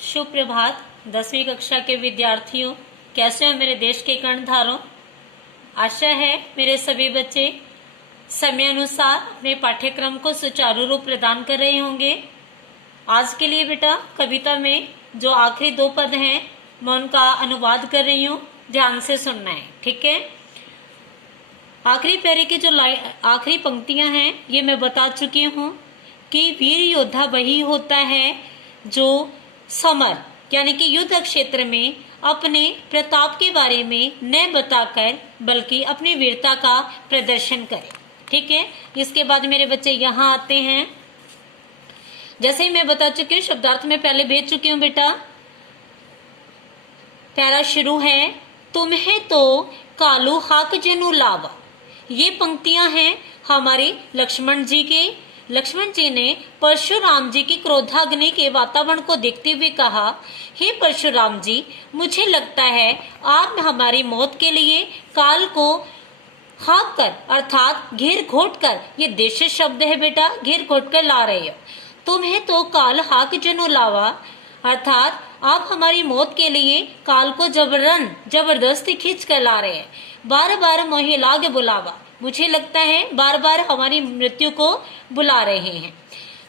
शुभ प्रभात 10वीं कक्षा के विद्यार्थियों, कैसे हो मेरे देश के कर्णधारों। आशा है मेरे सभी बच्चे समय अनुसार अपने पाठ्यक्रम को सुचारू रूप प्रदान कर रहे होंगे। आज के लिए बेटा कविता में जो आखिरी दो पद हैं मैं उनका अनुवाद कर रही हूँ, ध्यान से सुनना है, ठीक है। आखिरी पैरे की जो आखिरी पंक्तियां हैं ये मैं बता चुकी हूँ कि वीर योद्धा वही होता है जो समर यानी कि युद्ध क्षेत्र में अपने प्रताप के बारे में न बताकर बल्कि अपनी वीरता का प्रदर्शन करे, ठीक है। इसके बाद मेरे बच्चे यहाँ आते हैं, जैसे ही मैं बता चुकी हूँ शब्दार्थ में पहले भेज चुकी हूँ बेटा। प्यारा शुरू है, तुम्हें तो कालू हाक जनु लावा। ये पंक्तियां हैं हमारे लक्ष्मण जी के। लक्ष्मण जी ने परशुराम जी की क्रोधाग्नि के वातावरण को देखते हुए कहा, हे परशुराम जी, मुझे लगता है आप हमारी मौत के लिए काल को हाक कर अर्थात घेर घोट कर, ये देश शब्द है बेटा, घेर घोट कर ला रहे हो। तुम्हें तो काल हाक जनो लावा अर्थात आप हमारी मौत के लिए काल को जबरदस्ती खींच कर ला रहे हैं। बार बार मोहि लाग बुलावा, मुझे लगता है बार बार हमारी मृत्यु को बुला रहे हैं।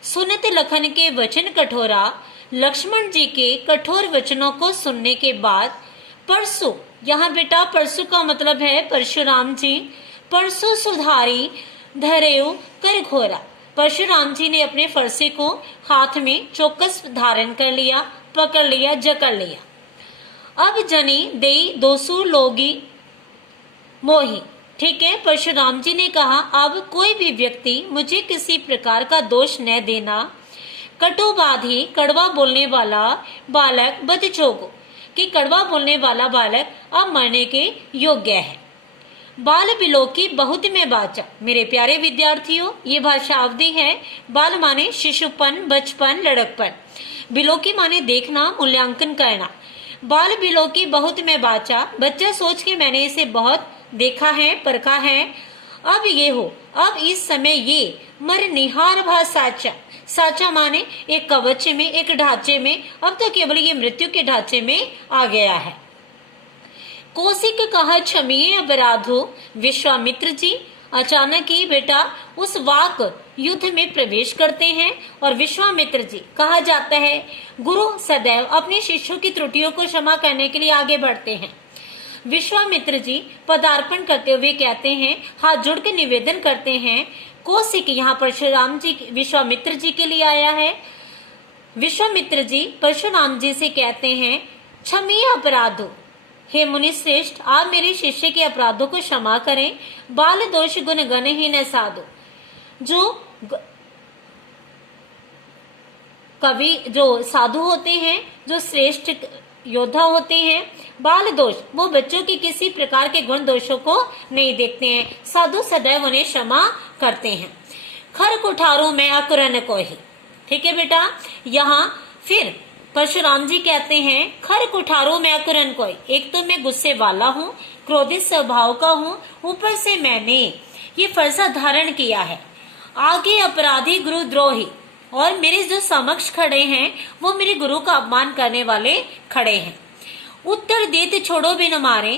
सुनत लखन के वचन कठोरा, लक्ष्मण जी के कठोर वचनों को सुनने के बाद परसु, यहाँ बेटा परसु का मतलब है परशुराम जी। परसु सुधारी धरेऊ कर घोरा, परशुराम जी ने अपने फरसे को हाथ में चौकस धारण कर लिया, पकड़ लिया, जकड़ लिया। अब जनी दे दोसु लोगी मोही, ठीक है। परशुराम जी ने कहा, अब कोई भी व्यक्ति मुझे किसी प्रकार का दोष न देना। कटुबाधी, कड़वा बोलने वाला बालक बदचोगो, कि कड़वा बोलने वाला बालक अब मरने के योग्य है। बाल बिलोकी बहुत में बाचा, मेरे प्यारे विद्यार्थियों ये भाषा अवधि है। बाल माने शिशुपन, बचपन, लड़कपन। बिलोकी माने देखना, मूल्यांकन करना। बाल बिलोकी बहुत में बाचा, बच्चा सोच के मैंने इसे बहुत देखा है, परखा है। अब ये हो, अब इस समय ये मर निहार भा साचा, साचा माने एक कवच में, एक ढांचे में, अब तो केवल ये मृत्यु के ढांचे में आ गया है। कौशिक कहा क्षमीय अपराधो, विश्वामित्र जी अचानक ही बेटा उस वाक युद्ध में प्रवेश करते हैं और विश्वामित्र जी, कहा जाता है गुरु सदैव अपने शिष्यों की त्रुटियों को क्षमा करने के लिए आगे बढ़ते हैं। विश्वामित्र जी पदार्पण करते हुए कहते हैं, हाथ जोड़कर निवेदन करते हैं। कौशिक यहाँ परशुराम जी विश्वामित्र जी के लिए आया है। विश्वामित्र जी परशुराम जी से कहते हैं, क्षमीय अपराधो, हे मुनि श्रेष्ठ आप मेरे शिष्य के अपराधों को क्षमा करें। बाल दोष गुण गण ही न साधो, जो कवि जो साधु होते हैं, जो श्रेष्ठ योद्धा होते हैं, बाल दोष वो बच्चों की किसी प्रकार के गुण दोषों को नहीं देखते हैं, साधु सदैव उन्हें क्षमा करते हैं। खर कुठारों में अकुरन को ही, ठीक है बेटा। यहाँ फिर परशुराम जी कहते हैं, खर कुठारों में अकुरन कोई, एक तो मैं गुस्से वाला हूँ, क्रोधित स्वभाव का हूँ, ऊपर से मैंने ये फरसा धारण किया है। आगे अपराधी गुरु द्रोही, और मेरे जो समक्ष खड़े हैं वो मेरे गुरु का अपमान करने वाले खड़े हैं। उत्तर देते छोड़ो बिना मारे,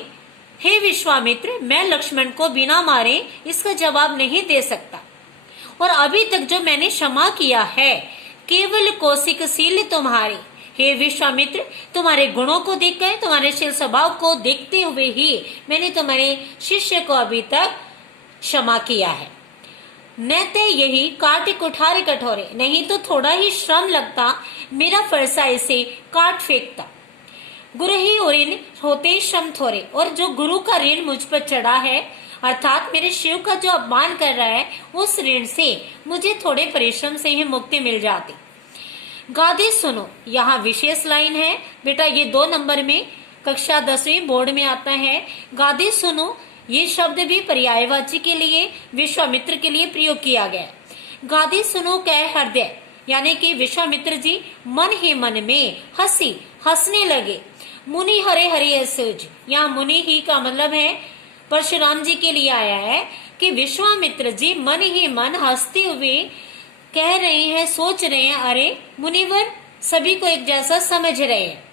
हे विश्वामित्र मैं लक्ष्मण को बिना मारे इसका जवाब नहीं दे सकता। और अभी तक जो मैंने क्षमा किया है केवल कौशिक शील तुम्हारी, हे विश्वामित्र तुम्हारे गुणों को देखकर, तुम्हारे शील स्वभाव को देखते हुए ही मैंने तुम्हारे शिष्य को अभी तक क्षमा किया है। नैते यही काट कुठारे कठोरे, नहीं तो थोड़ा ही श्रम लगता, मेरा फरसा इसे काट फेंकता। गुरु ही ऋण होते श्रम थोड़े, और जो गुरु का ऋण मुझ पर चढ़ा है अर्थात मेरे शिव का जो अपमान कर रहा है, उस ऋण से मुझे थोड़े परिश्रम से ही मुक्ति मिल जाती। गादी सुनो, यहाँ विशेष लाइन है बेटा, ये 2 नंबर में कक्षा 10वीं बोर्ड में आता है। गादी सुनो ये शब्द भी पर्यायवाची के लिए, विश्वामित्र के लिए प्रयोग किया गया। गादी सुनो कह हृदय, यानी कि विश्वामित्र जी मन ही मन में हंसने लगे। मुनि हरे हरे सूज, यहाँ मुनि ही का मतलब है परशुराम जी के लिए आया है कि विश्वामित्र जी मन ही मन हंसते हुए कह रहे हैं, सोच रहे हैं, अरे मुनिवर सभी को एक जैसा समझ रहे हैं।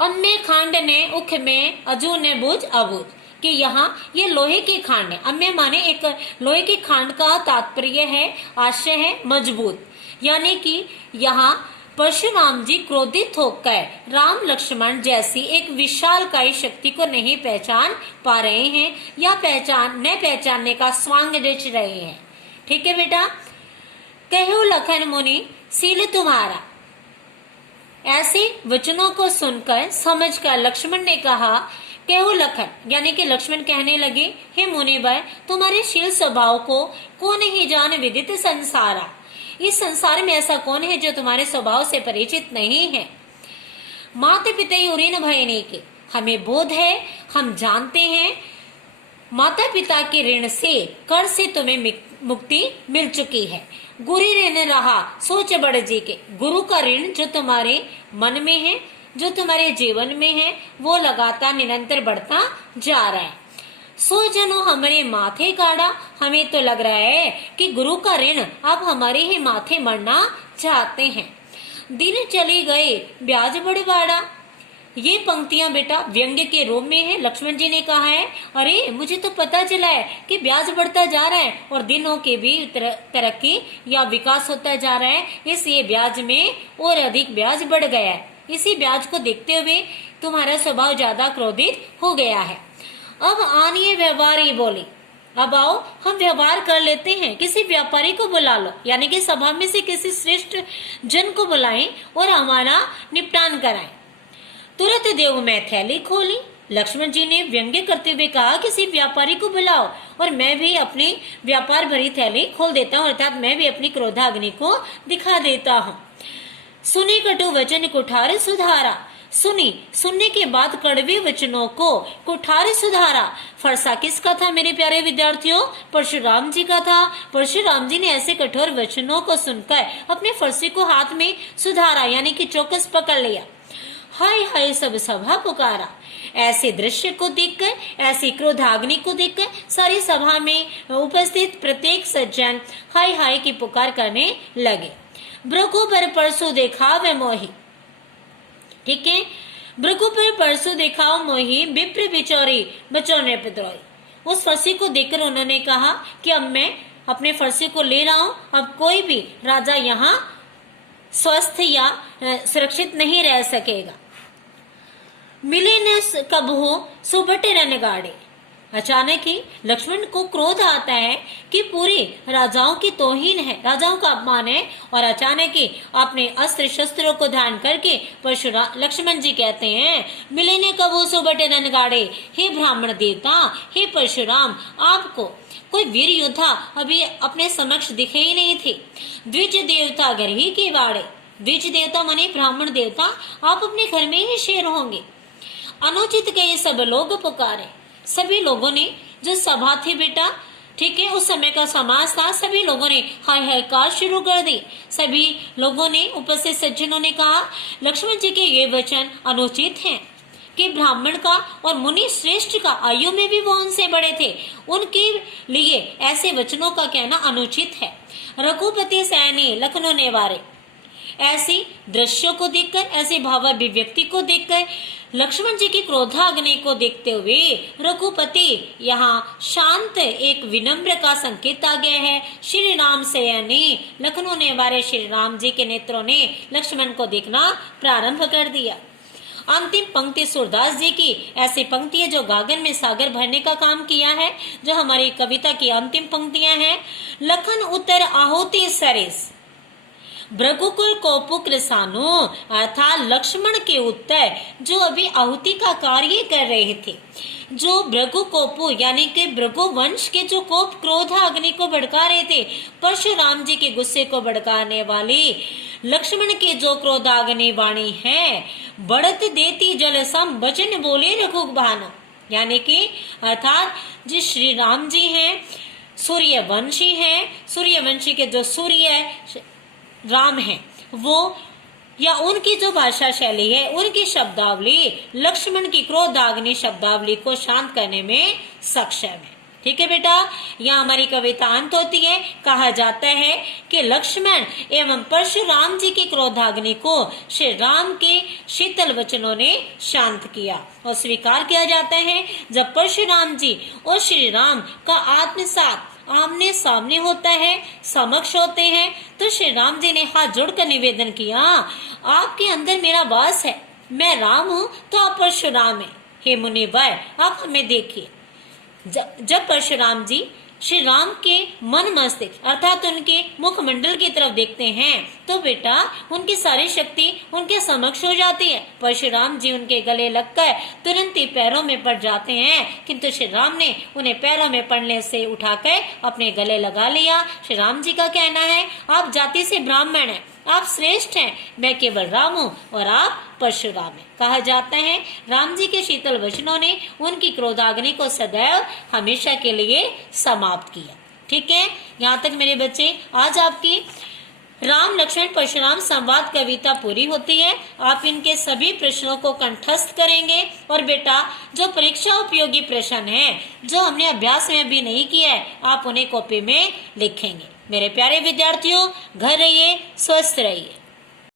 अम्मे खांड ने उख में अजू ने बुझ अबुझ, कि यहाँ ये लोहे की खांड है। अम्मे माने एक लोहे की खांड का तात्पर्य है, आशय है मजबूत, यानी कि यहाँ परशुराम जी क्रोधित होकर राम लक्ष्मण जैसी एक विशालकाय शक्ति को नहीं पहचान पा रहे हैं या न पहचानने का स्वांग रच रहे हैं। ठीक है बेटा। कहो लखन मुनि सील तुम्हारा। ऐसे वचनों को सुनकर समझकर लक्ष्मण ने कहा, कहो लखन, यानी कि लक्ष्मण कहने लगे, हे मुनिवर, तुम्हारे शील स्वभाव को कौन ही जान विदित संसारा। इस संसार में ऐसा कौन है जो तुम्हारे स्वभाव से परिचित नहीं है। माता पिता ऋण भयने के, हमें बोध है, हम जानते हैं माता पिता के ऋण से, कर से तुम्हें मुक्ति मिल चुकी है। गुरु ऋण रहा सोच बड़ जी के, गुरु का ऋण जो तुम्हारे मन में है, जो तुम्हारे जीवन में है, वो लगातार निरंतर बढ़ता जा रहा है। सो जनो हमारे माथे काढ़ा, हमें तो लग रहा है कि गुरु का ऋण अब हमारे ही माथे मरना चाहते हैं। दिन चले गए ब्याज बढ़वाड़ा। ये पंक्तियां बेटा व्यंग्य के रूप में है। लक्ष्मण जी ने कहा है, अरे मुझे तो पता चला है कि ब्याज बढ़ता जा रहा है और दिनों के भी तरक्की या विकास होता जा रहा है, इसलिए ब्याज में और अधिक ब्याज बढ़ गया है। इसी ब्याज को देखते हुए तुम्हारा स्वभाव ज्यादा क्रोधित हो गया है। अब आनिए व्यापारी बोली, अब आओ हम व्यवहार कर लेते हैं, किसी व्यापारी को बुला लो, यानी कि सभा में से किसी श्रेष्ठ जन को बुलाएं और हमारा निपटान कराएं। तुरंत देव में थैली खोली। लक्ष्मण जी ने व्यंग्य करते हुए कहा, किसी व्यापारी को बुलाओ और मैं भी अपनी व्यापार भरी थैली खोल देता हूँ, अर्थात मैं भी अपनी क्रोधाग्नि को दिखा देता हूँ। सुनी कटु वचन कुठार सुधारा। सुनने के बाद कड़वे वचनों को कुठार सुधारा। फरसा किसका था मेरे प्यारे विद्यार्थियों? परशुराम जी का था। परशुराम जी ने ऐसे कठोर वचनों को सुनकर अपने फरसे को हाथ में सुधारा, यानी कि चौकस पकड़ लिया। हाय हाय सब सभा पुकारा। ऐसे दृश्य को देखकर, ऐसी क्रोधाग्नि को देखकर सारी सभा में उपस्थित प्रत्येक सज्जन हाय हाय की पुकार करने लगे। भृगु पर परसों देखा वे मोही। ठीक है, भृगु पर परसों देखाओ मोही, विप्र बिचौरी बचौने पितरौरी। उस फरसे को देखकर उन्होंने कहा कि अब मैं अपने फरसे को ले रहा हूं, अब कोई भी राजा यहाँ स्वस्थ या सुरक्षित नहीं रह सकेगा। मिले न कब हो सुबटे रन गाड़े। अचानक ही लक्ष्मण को क्रोध आता है कि पूरे राजाओं की तौहीन है, राजाओं का अपमान है, और अचानक ही अपने अस्त्र शस्त्रों को धारण करके परशुराम लक्ष्मण जी कहते हैं, मिले ने कबो सुबटे रन गाड़े। हे ब्राह्मण देवता, हे परशुराम, आपको कोई वीर योद्धा अभी अपने समक्ष दिखे ही नहीं थे। द्विज देवता घर ही के बाड़े। द्विज देवता माने ब्राह्मण देवता, आप अपने घर में ही शेर होंगे। अनुचित के ये सब लोग पुकारे। सभी लोगों ने, जो सभा थी बेटा, ठीक है, उस समय का समाज था, सभी लोगों ने हाय हाय कार शुरू कर दी। सभी लोगों ने, उपस्थित सज्जनों ने कहा, लक्ष्मण जी के ये वचन अनुचित हैं कि ब्राह्मण का और मुनि श्रेष्ठ का, आयु में भी वो उनसे बड़े थे, उनके लिए ऐसे वचनों का कहना अनुचित है। रघुपति सैनी लखनऊ ने वारे। ऐसी दृश्यों को देखकर, ऐसे भावाभिव्यक्ति को देखकर, लक्ष्मण जी की क्रोधाग्नि को देखते हुए रघुपति यहाँ शांत एक विनम्र का संकेत आ गया है। श्री राम सैनी लखनऊ ने वारे श्री राम जी के नेत्रों ने लक्ष्मण को देखना प्रारंभ कर दिया। अंतिम पंक्ति सूरदास जी की, ऐसी पंक्तियां जो गागन में सागर भरने का काम किया है, जो हमारी कविता की अंतिम पंक्तियां हैं। लखन उत्तर आहुति सरेस भृगुकुल कोपु कृसानो, अर्थात लक्ष्मण के उत्तर जो अभी आहुति का कार्य कर रहे थे, जो भृगु कोपु यानी कि भृगु वंश के जो कोप क्रोध अग्नि को भड़का रहे थे, परशुराम जी के गुस्से को भड़काने वाली लक्ष्मण के जो क्रोधाग्नि वाणी है, बढ़त देती जल सम वचन बोले रघुभान, यानी कि अर्थात जो श्री राम जी हैं सूर्यवंशी हैं, सूर्यवंशी के जो सूर्य राम है वो, या उनकी जो भाषा शैली है, उनकी शब्दावली लक्ष्मण की क्रोधाग्नि शब्दावली को शांत करने में सक्षम है। ठीक है बेटा, यहाँ हमारी कविता अंत होती है। कहा जाता है कि लक्ष्मण एवं परशुराम जी की क्रोधाग्नि को श्री राम के शीतल वचनों ने शांत किया और स्वीकार किया जाता है। जब परशुराम जी और श्री राम का आत्मसात आमने सामने होता है, समक्ष होते हैं, तो श्री राम जी ने हाथ जोड़कर निवेदन किया, आपके अंदर मेरा वास है, मैं राम हूँ तो आप परशुराम हैं। हे मुनिवर, आप हमें देखिए। जब परशुराम जी श्री राम के मन मस्तिष्क अर्थात उनके मुखमंडल की तरफ देखते हैं तो बेटा उनकी सारी शक्ति उनके समक्ष हो जाती है। परशुराम जी उनके गले लगकर तुरंत ही पैरों में पड़ जाते हैं, किंतु श्री राम ने उन्हें पैरों में पड़ने से उठाकर अपने गले लगा लिया। श्री राम जी का कहना है, आप जाति से ब्राह्मण हैं, आप श्रेष्ठ हैं, मैं केवल राम हूँ और आप परशुराम हैं। कहा जाता है राम जी के शीतल वचनों ने उनकी क्रोधाग्नि को सदैव हमेशा के लिए समाप्त किया। ठीक है, यहाँ तक मेरे बच्चे आज आपकी राम लक्ष्मण परशुराम संवाद कविता पूरी होती है। आप इनके सभी प्रश्नों को कंठस्थ करेंगे और बेटा जो परीक्षा उपयोगी प्रश्न है जो हमने अभ्यास में भी नहीं किया है, आप उन्हें कॉपी में लिखेंगे। मेरे प्यारे विद्यार्थियों, घर रहिए, स्वस्थ रहिए।